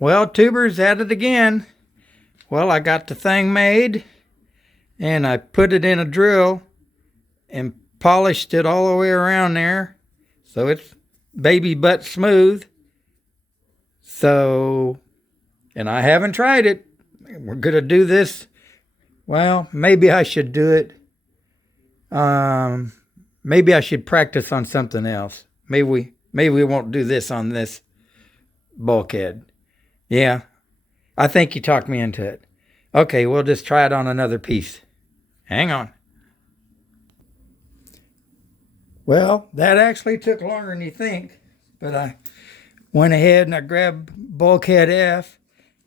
Well, tubers at it again. Well, I got the thing made and I put it in a drill and polished it all the way around there so it's baby butt smooth. So, and I haven't tried it. We're going to do this. Well, maybe I should do it. Maybe I should practice on something else. Maybe we won't do this on this bulkhead. Yeah, I think you talked me into it. Okay, we'll just try it on another piece. Hang on. Well, that actually took longer than you think, but I went ahead and I grabbed Bulkhead F.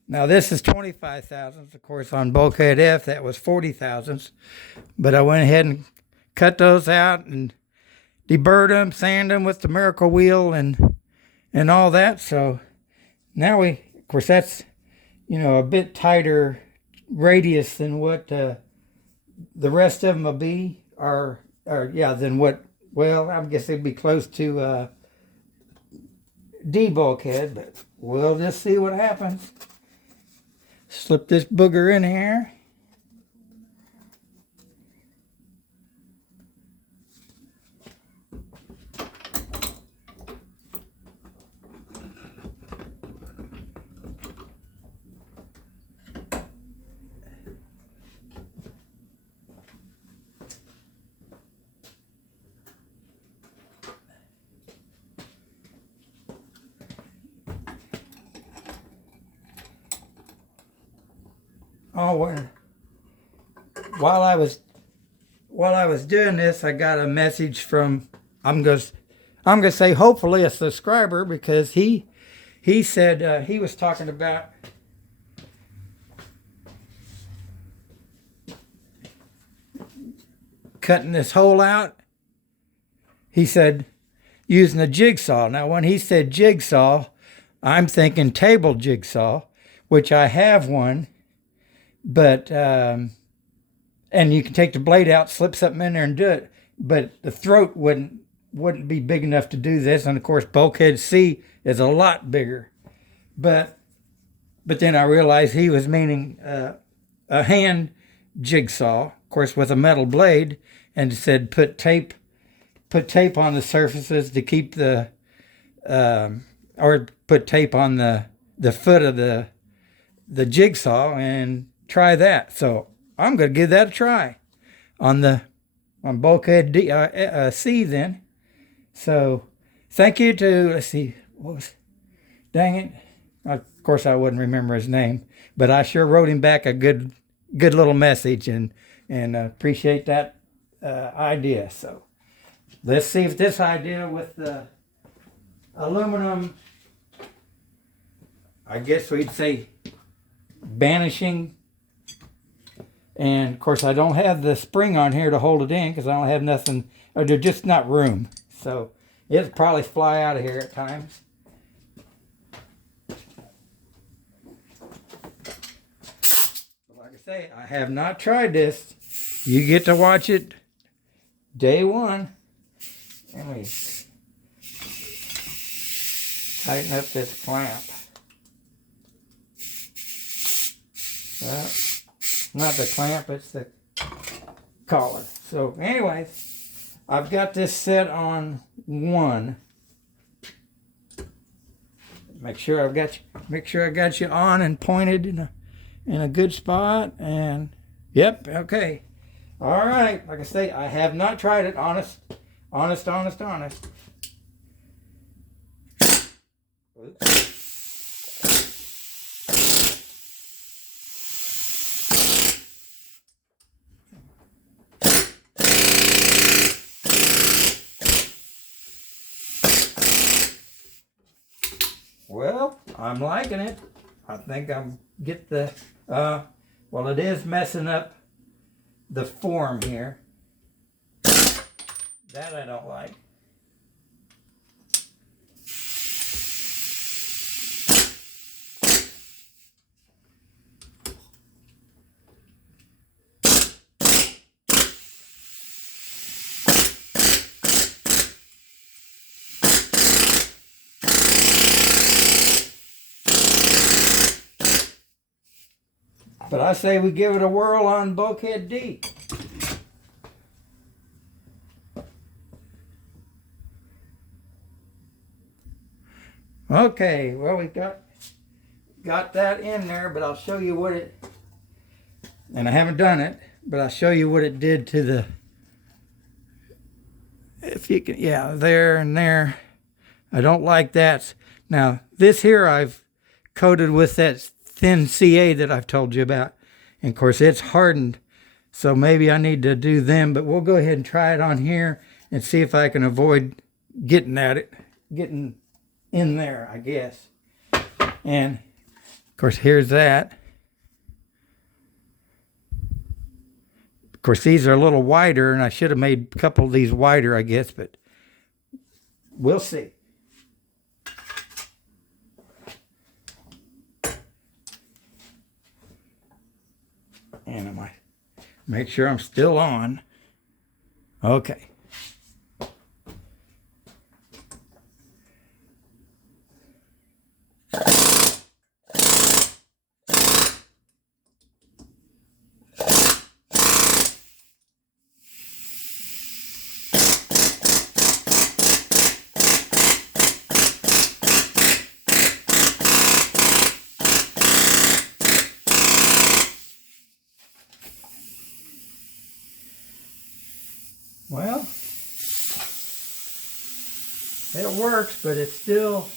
Now this is 25 thousandths. Of course, on Bulkhead F, that was 40 thousandths. But I went ahead and cut those out and deburred them, sand them with the Miracle Wheel and all that. So now of course, that's, a bit tighter radius than what the rest of them will be, than what, well, I guess they'd be close to D bulkhead, but we'll just see what happens. Slip this booger in here. Oh, while I was doing this, I got a message from, I'm gonna say hopefully a subscriber, because he said he was talking about cutting this hole out. He said using a jigsaw. Now, when he said jigsaw, I'm thinking table jigsaw, which I have one. But, and you can take the blade out, slip something in there and do it. But the throat wouldn't be big enough to do this. And of course, Bulkhead C is a lot bigger. But then I realized he was meaning a hand jigsaw, of course, with a metal blade, and said put tape on the surfaces to keep or put tape on the foot of the jigsaw and try that. So I'm going to give that a try on Bulkhead C then. So thank you to, let's see, dang it. Of course I wouldn't remember his name, but I sure wrote him back a good little message and appreciate that idea. So let's see if this idea with the aluminum, I guess we'd say banishing. And of course, I don't have the spring on here to hold it in because I don't have nothing, or there's just not room. So it'll probably fly out of here at times. But like I say, I have not tried this. You get to watch it day one. Let me tighten up this clamp. Well, not the clamp, it's the collar. So anyways, I've got this set on 1. Make sure I got you on and pointed in a good spot. And yep, okay. All right, like I say, I have not tried it. Honest. Oops. Well, I'm liking it. I think I'm get the, well, it is messing up the form here. That I don't like. But I say we give it a whirl on Bulkhead D. Okay, well, we got that in there, but I'll show you what it, and I haven't done it, but I'll show you what it did to the, if you can, yeah, there and there. I don't like that. Now, this here I've coated with that thin CA that I've told you about. And of course, it's hardened, so maybe I need to do them, but we'll go ahead and try it on here and see if I can avoid getting at it, getting in there, I guess. And of course, here's that. Of course, these are a little wider, and I should have made a couple of these wider, I guess, but we'll see. And I might make sure I'm still on. Okay. Well, it works, but it's still,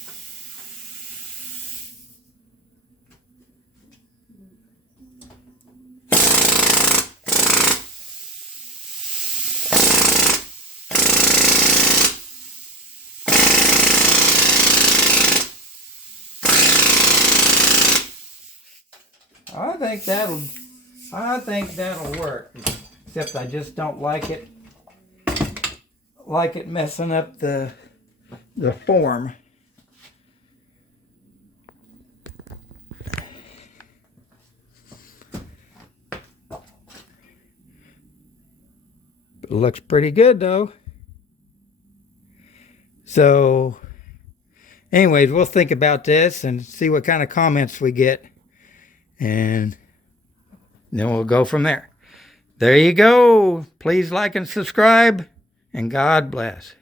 I think that'll work. Except I just don't like it messing up the form. It looks pretty good though. So anyways, we'll think about this and see what kind of comments we get, and then we'll go from there. There you go. Please like and subscribe, and God bless.